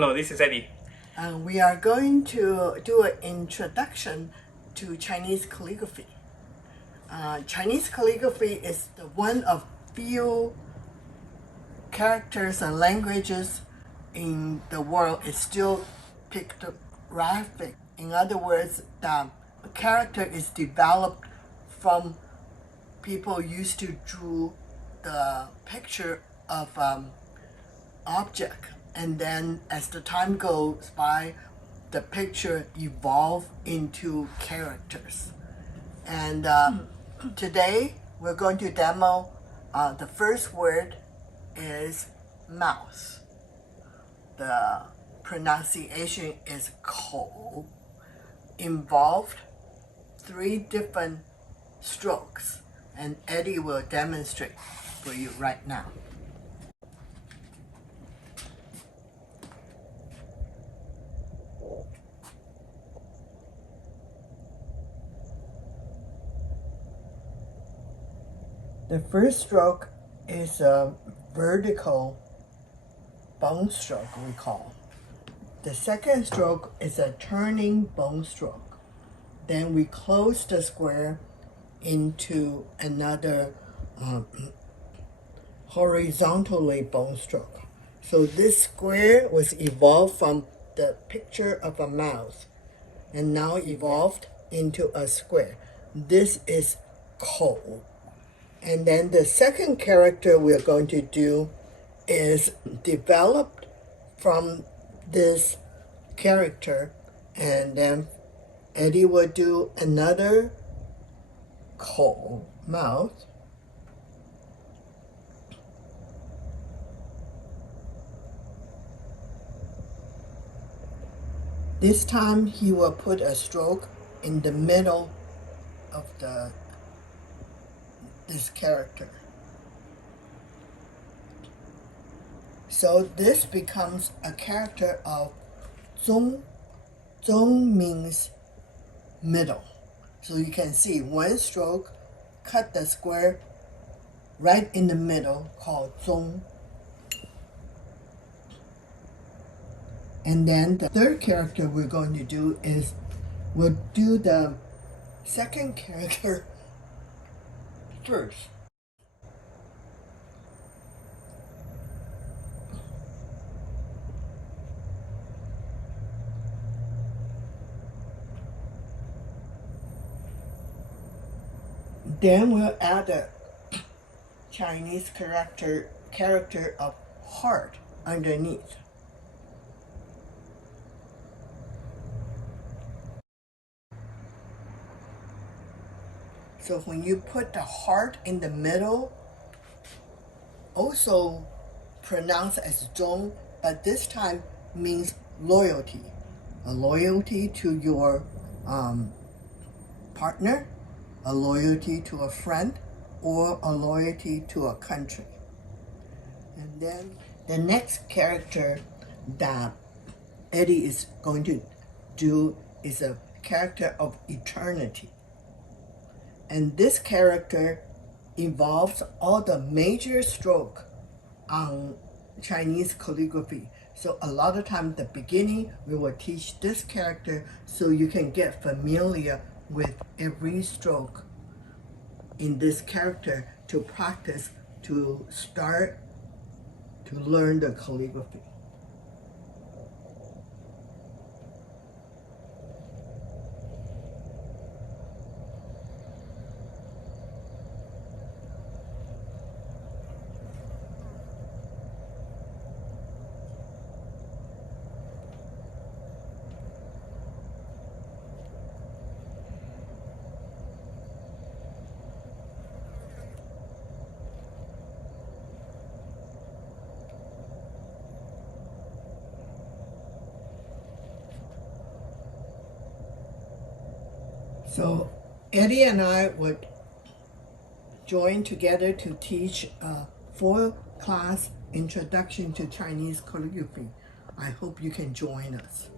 Hello, this is Eddie. We are going to do an introduction to Chinese calligraphy. Chinese calligraphy is one of few characters and languages in the world is still pictographic. In other words, the character is developed from people used to draw the picture of object, and then as the time goes by, the picture evolve into characters. And today we're going to demo the first word is mouse. The pronunciation is kou. Involved 3 different strokes, and Eddie will demonstrate for you right now. The first stroke is a vertical bone stroke, we call. The second stroke is a turning bone stroke. Then we close the square into another horizontally bone stroke. So this square was evolved from the picture of a mouse and now evolved into a square. This is kou. And then the second character we're going to do is developed from this character, and then Eddie will do another kou, mouth. This time he will put a stroke in the middle of this character. So this becomes a character of zong. Zong means middle. So you can see one stroke cut the square right in the middle called zong. And then the third character we're going to do is we'll do the second character first. Then we'll add a Chinese character of heart underneath. So when you put the heart in the middle, also pronounced as zhong, but this time means loyalty. A loyalty to your partner, a loyalty to a friend, or a loyalty to a country. And then the next character that Eddie is going to do is a character of eternity. And this character involves all the major stroke on Chinese calligraphy. So a lot of times at the beginning, we will teach this character so you can get familiar with every stroke in this character to practice, to start to learn the calligraphy. So Eddie and I would join together to teach a 4-class introduction to Chinese calligraphy. I hope you can join us.